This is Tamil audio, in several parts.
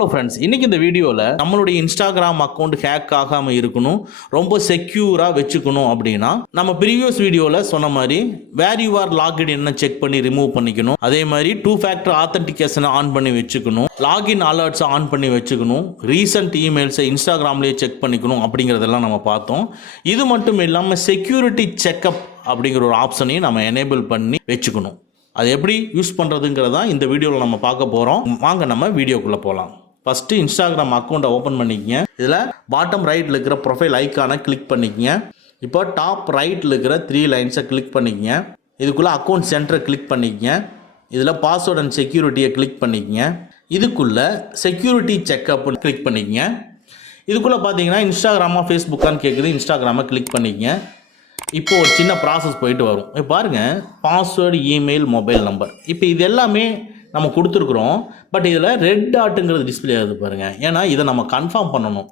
ஹலோ ஃப்ரெண்ட்ஸ், இன்னைக்கு இந்த வீடியோவில் நம்மளுடைய இன்ஸ்டாகிராம் அக்கௌண்ட் ஹேக் ஆகாமல் இருக்கணும், ரொம்ப செக்யூராக வச்சுக்கணும் அப்படின்னா நம்ம ப்ரீவியஸ் வீடியோவில் சொன்ன மாதிரி வேர் யூ ஆர் லாக்இன் என்ன செக் பண்ணி ரிமூவ் பண்ணிக்கணும். அதே மாதிரி 2 ஃபேக்டர் ஆத்தென்டிகேஷனை ஆன் பண்ணி வச்சுக்கணும், லாகின் அலர்ட்ஸை ஆன் பண்ணி வச்சுக்கணும், ரீசன்ட் இமெயில்ஸை இன்ஸ்டாகிராம்லேயே செக் பண்ணிக்கணும் அப்படிங்கிறதெல்லாம் நம்ம பார்த்தோம். இது மட்டும் இல்லாமல் செக்யூரிட்டி செக்அப் அப்படிங்கிற ஒரு ஆப்ஷனையும் நம்ம எனேபிள் பண்ணி வச்சுக்கணும். அது எப்படி யூஸ் பண்ணுறதுங்கிறதான் இந்த வீடியோவில் நம்ம பார்க்க போகிறோம். வாங்க நம்ம வீடியோக்குள்ளே போகலாம். ஃபஸ்ட்டு இன்ஸ்டாகிராம் அக்கௌண்ட்டை ஓப்பன் பண்ணிக்கங்க. இதில் பாட்டம் ரைட்டில் இருக்கிற ப்ரொஃபைல் ஐக்கானை கிளிக் பண்ணிக்கங்க. இப்போ டாப் ரைட்டில் இருக்கிற 3 லைன்ஸை கிளிக் பண்ணிக்கங்க. இதுக்குள்ளே அக்கௌண்ட் சென்டரை கிளிக் பண்ணிக்கங்க. இதில் பாஸ்வேர்ட் அண்ட் செக்யூரிட்டியை கிளிக் பண்ணிக்கங்க. இதுக்குள்ளே செக்யூரிட்டி செக்அப்னு கிளிக் பண்ணிக்கங்க. இதுக்குள்ளே பார்த்தீங்கன்னா இன்ஸ்டாகிராமா ஃபேஸ்புக்கான்னு கேட்குது. இன்ஸ்டாகிராமை கிளிக் பண்ணிக்கங்க. இப்போ ஒரு சின்ன ப்ராசஸ் போயிட்டு வரும். இப்போ பாருங்கள், பாஸ்வேர்டு, இமெயில், மொபைல் நம்பர், இப்போ இது எல்லாமே நம்ம கொடுத்துருக்குறோம். பட் இதில் ரெட் டாட்டுங்கிறது டிஸ்பிளே ஆகுது பாருங்கள். ஏன்னா இதை நம்ம கன்ஃபார்ம் பண்ணணும்.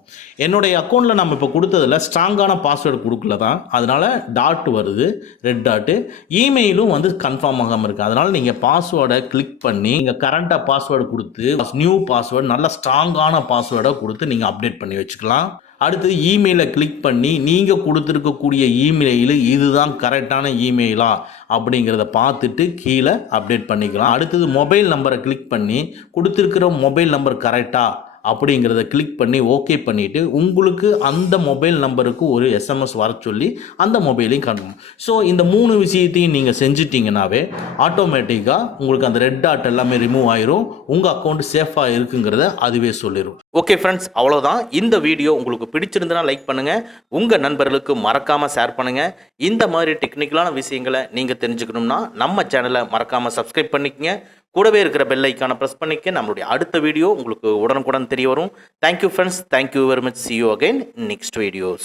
என்னுடைய அக்கௌண்ட்டில் நம்ம இப்போ கொடுத்ததில் ஸ்ட்ராங்கான பாஸ்வேர்டு கொடுக்கல தான், அதனால் டாட் வருது, ரெட் டாட்டு. இமெயிலும் வந்து கன்ஃபார்ம் ஆகாமல் இருக்குது. அதனால் நீங்கள் பாஸ்வேர்டை கிளிக் பண்ணி நீங்கள் கரண்ட்டாக பாஸ்வேர்டு கொடுத்து நியூ பாஸ்வேர்டு, நல்ல ஸ்ட்ராங்கான பாஸ்வேர்டை கொடுத்து நீங்கள் அப்டேட் பண்ணி வச்சுக்கலாம். அடுத்து இமெயிலை கிளிக் பண்ணி நீங்கள் கொடுத்துருக்கக்கூடிய இமெயில் இதுதான் கரெக்டான இமெயிலா அப்படிங்கிறத பார்த்துட்டு கீழே அப்டேட் பண்ணிக்கலாம். அடுத்தது மொபைல் நம்பரை கிளிக் பண்ணி கொடுத்துருக்கிற மொபைல் நம்பர் கரெக்டா அப்படிங்கிறத கிளிக் பண்ணி ஓகே பண்ணிவிட்டு உங்களுக்கு அந்த மொபைல் நம்பருக்கு ஒரு எஸ்எம்எஸ் வர சொல்லி அந்த மொபைலையும் காட்டணும். ஸோ இந்த 3 விஷயத்தையும் நீங்கள் செஞ்சிட்டிங்கனாவே ஆட்டோமேட்டிக்காக உங்களுக்கு அந்த ரெட் டாட் எல்லாமே ரிமூவ் ஆயிரும். உங்கள் அக்கௌண்ட் சேஃபாக இருக்குங்கிறத அதுவே சொல்லிடும். ஓகே ஃப்ரெண்ட்ஸ், அவ்வளோதான். இந்த வீடியோ உங்களுக்கு பிடிச்சிருந்தனா லைக் பண்ணுங்கள், உங்கள் நண்பர்களுக்கு மறக்காமல் ஷேர் பண்ணுங்கள். இந்த மாதிரி டெக்னிக்கலான விஷயங்களை நீங்கள் தெரிஞ்சுக்கணும்னா நம்ம சேனலை மறக்காமல் சப்ஸ்கிரைப் பண்ணிக்கங்க. கூடவே இருக்கிற பெல் ஐக்கானை ப்ரெஸ் பண்ணிக்க. நம்மளுடைய அடுத்த வீடியோ உங்களுக்கு உடனுக்குடன் தெரிய வரும். Thank you friends, thank you very much. see you again in next videos.